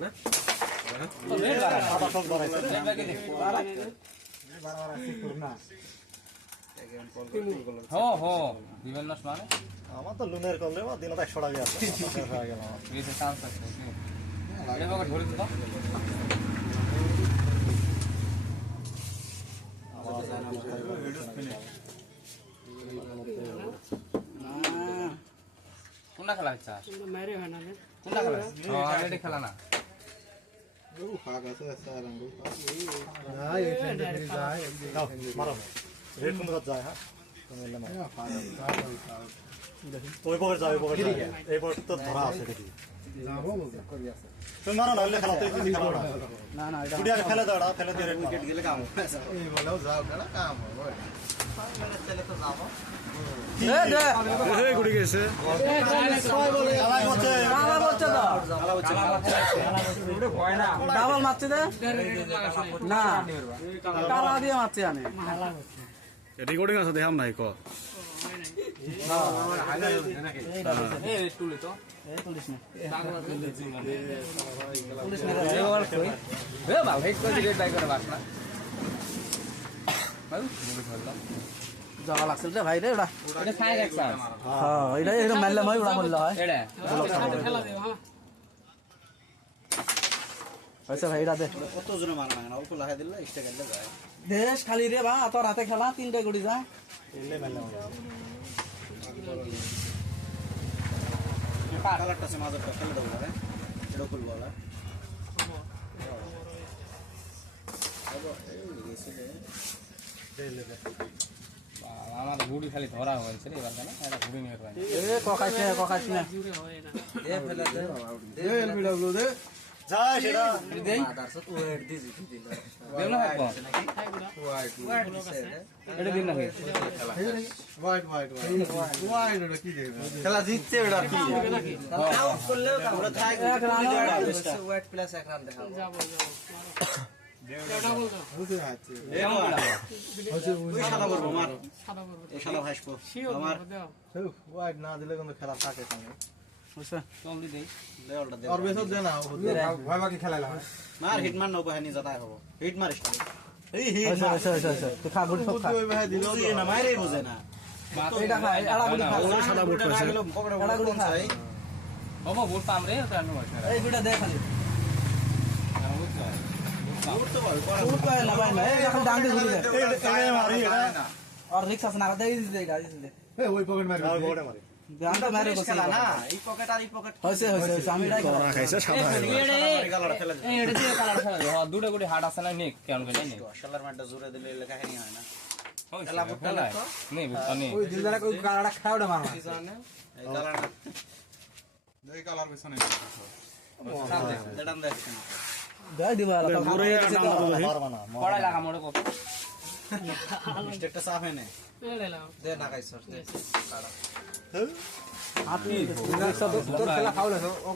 না আমার তো লোনের কল রে দিন 100 টাকা আছে হয়ে গেল বেশি চান্স আছে এটা বাবা ধরে দিত কোনটা খেলা হচ্ছে মেরে হয় না কোনটা খেলা অলরেডি খেলা না মারো রেড কোন জায়গা যায় হ্যাঁ ওই পকেট যাবে পকেট এই পকেট তো ধরা আছে দেখি তুমি মারো না খেলা তো খেলা না না এটা গুড়িয়া খেলে দাও ফেলে দিয়ে রেড উইকেট গেলে কাম এই বলেও যাও কেন কাম হবে মানে চলে তো যাবো এই গুড়ি গেছে খেলা হচ্ছে তো ভয় না ডাবল মারছে না কালা দিয়ে মারছে আমি রেকর্ডিং আছে দেখাম নাই ক জগা লাগছিল রে ভাই রে ওটা এটা খাই রাখছা হ্যাঁ এটা মারলে মই ওটা বললে হয় এটা খেলা দেব হ্যাঁ আচ্ছা ভাই এটা দে কত জনে মারা না অল্প লাগাই দিলে এক্সট্রা গেলে যায় দেশ খালি রে বা তো রাতে খেলা 3টা গুড়ি যা এলে মেলে কালারটা সে মাঝটা ফেলে দাও রে এটা খুলবো বলা আমার গুড়ি খালি ধরা হয়েছে রে এবার না এটা গুড়ি নিয়ে রাখা এ ককাইছ না এ ফেলে দে দে এলবিডব্লিউ দে যা সেটা দেই দেও না হাত এটা দিন না ওয়াইড ওটা কি দেবে খেলা জিতছে ওটা কি আউট করলেও আমরা থাই ওয়েট প্লাস 1 রান দেখাবো যাব বুঝে আছে ওই সাদা করব মার এই সাদা ভাসবো আমার ওয়াইড না দিলে কিন্তু খেলা থাকে সঙ্গে বুঝছ কমলি দেই লেওলটা দে আর বেশি দে না ভয় বাকি খেলাইলা মার হিটম্যান নও বাহিনী জতাই হবো হিট মারিস এই হি আচ্ছা তো খা গুড়ি সব খা ওই ভাই দিল বুঝে না মাইরে বুঝে না এটা খা এড়া গুড়ি খা ওরা সাদা বুট পড়ছে এড়া গুড়ি খা বাবা বলতাম রে তো আনো এই গুড়া দে খালি বুট তো বল উড় পায় না ভাই না এই এখন ডাং দিয়ে ঘুরে দে এই মারি এটা আর রিক্স আছে না দে দে দে এই ওই পকেট মারি পকেটে মারি ডাংটা মারে বসে খেলা না এই পকেট আর এই পকেট হইছে আমি এটাই খেলা খাইছে সাদা কালার ফেলে এই এটা দিয়ে কালার ফেলে হ্যাঁ দুটো গুটি হাট আছে না নে কেন কে জানি শালার মারটা জোরে দিলে লেখা হয়নি হয় না খেলা বুট খেলা নেই বুট নেই ওই দিলদারা কই কালাটা খাওড়া মারমা এই কালারটা এই কালার পিছনে সামনে দেড়ান দেখ দে দিবা তো ঘুরে মারবা না পড়াই লাগা মোড়ে কত মিস্টেকটা সাফ হয়নি দে না গাইছ দে হাত নিয়ে তোর খেলা খাওলা